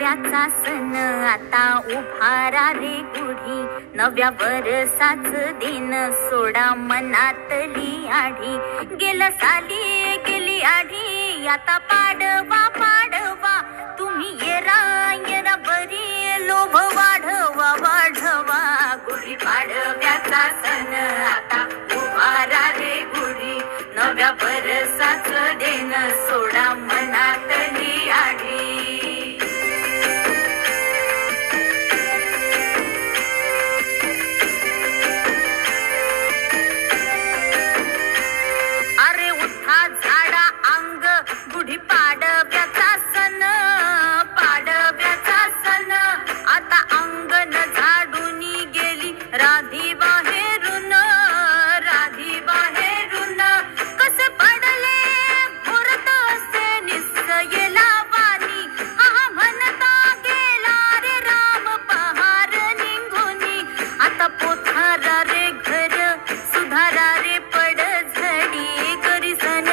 पाडव्याचा सण आता उभारा रे गुढी, नव्या वर्षाच दिन सोडा मनातली आढी. गेलं साली गेली आढी, आता पाडवा पाडवा तुम्ही येरा येरा बरी, लोभ वाढवा वाढवा. गुढी पाडव्याचा सण आता उभारा रे गुढी, नव्या वर्षाच दिन सोडा मनातली आढी. गुढी पाडव्याचा सण, पाडव्याचा सण आता अंगण झाडून गेली राधी बाहेरून, राधी बाहेरून. कसे पडले भुरत असे निसयला वाणी, हा म्हणता गेला रे राम पहार निघूनी. आता पोथारा रे घर सुधारा रे पड झडी, करी सण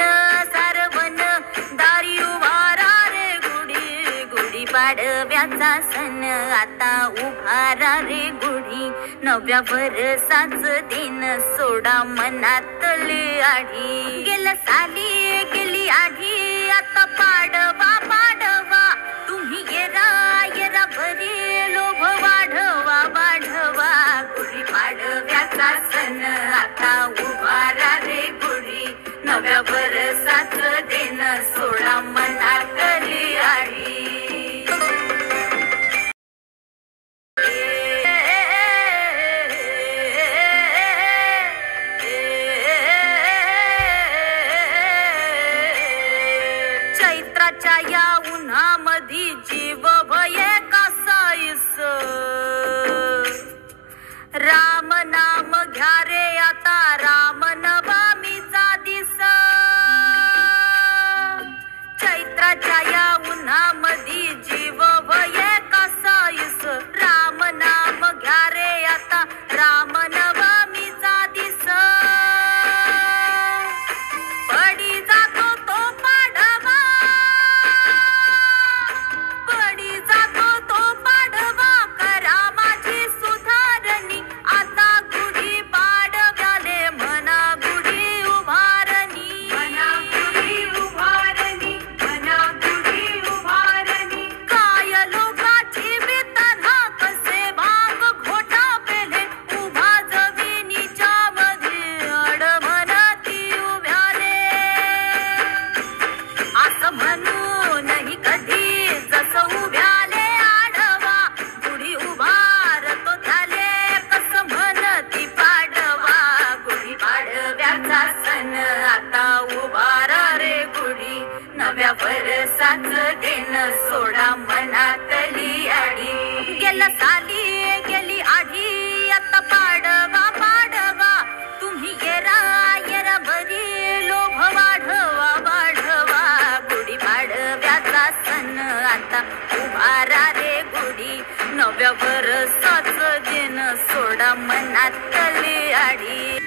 पाडव्याचा सण आता उभारा रे गुढी, नव्या वर्षाच दिन सोडा मनातली आढी. गेलं साली गेली आढी, आता पाडवा पाडवा तुम्ही येरा येरा बरी, लोभ वाढवा वाढवा. गुढी पाडव्याचा सण आता उभारा रे गुढी, नव्या वर्षाच दिन सोडा मनातली आढी. चैत्राच्या या उन्हामधी जीव भये कासाईस, राम नाम घ्या रे आता राम नवमीचा दिस. चैत्राच्या या उन्हामधी जीव भये कासाईस, राम नाम घ्या रे आता राम नवमीचा दिस. पडी जातो तो पाडवा, पडी जातो तो पाडवा, करा माझी सुधारणी. आता गुढी पाडव्याले म्हणा गुढी उभारणी, म्हणा गुढी उभारणी, म्हणा गुढी उभारणी. काय लोकाची बेतना कसे भाग घोटा पेले, उभा जमिनीच्या मध्ये अडमनती उभ्याले. असं म्हणूनही कधी जसं उभ्याले आडवा, गुढी उभारतो त्याले कसं म्हणती पाडवा. गुढी पाडव्याचा सण आता उभारा रे गुढी, नव्या वर्षाच दिन सोडा मनातली आढी. गेलं साली गेली आढी, आता पाडवा पाडवा तुम्ही येरा येरा बरी, लोभ वाढवा वाढवा. गुढी पाडव्याचा सण आता उभारा रे गुढी, नव्या वर्षाच दिन सोडा मनातली आढी.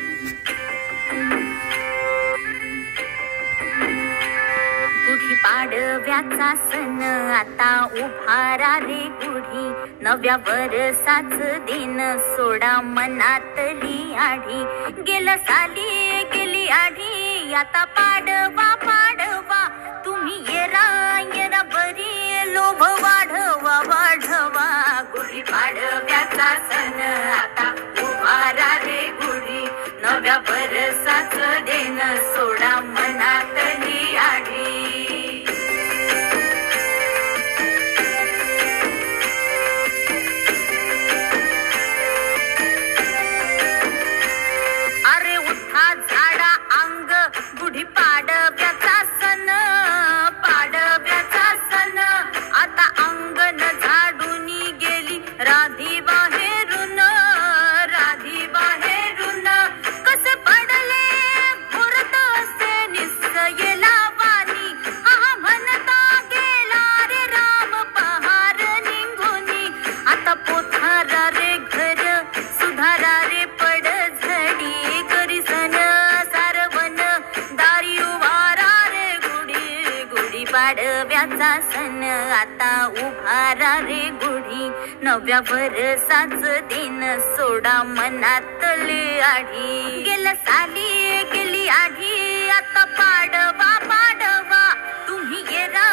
गुढी पाडव्याचा सण आता उभारा रे गुढी, नव्या वर्षाच दिन सोडा मनातली आढी. गेलं साली गेली आढी, आता पाडवा पाडवा तुम्ही येरा येरा बरी, लोभ वाढवा वाढवा. गुढी पाडव्याचा सण आता उभारा रे गुढी, नव्या वर्षाच दिन सोडा मनातली आढी. अरे उठा झाडा अंग, गुढी पाडव्याचा सण, पाडव्याचा सण आता अंगण झाडून गेली राधी बाहेरून, राधी बाहेरून. कसे पडले भुरत पाडव्याचा सण आता उभारा रे गुढी नव्या वर्षाच दिन सोडा मनातली आढी गेल्या साली गेली आढी आता पाडवा पाडवा तुम्ही येरा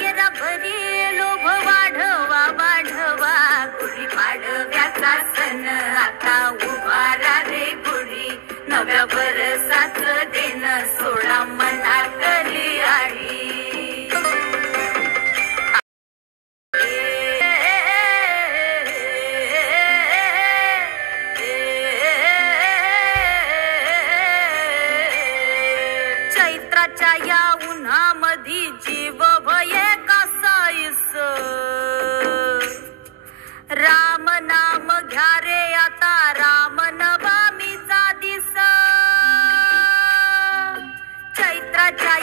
येरा भरी लोभ वाढवा वाढवा गुढी पाडव्याचा सण आता उभारा रे गुढी नव्या वर्षाच दिन सोडा मनातली आढी चैत्राच्या या उन्हामधी जीव भये कासाईस राम नाम घ्या रे आता राम नवमीचा दिस चैत्राच्या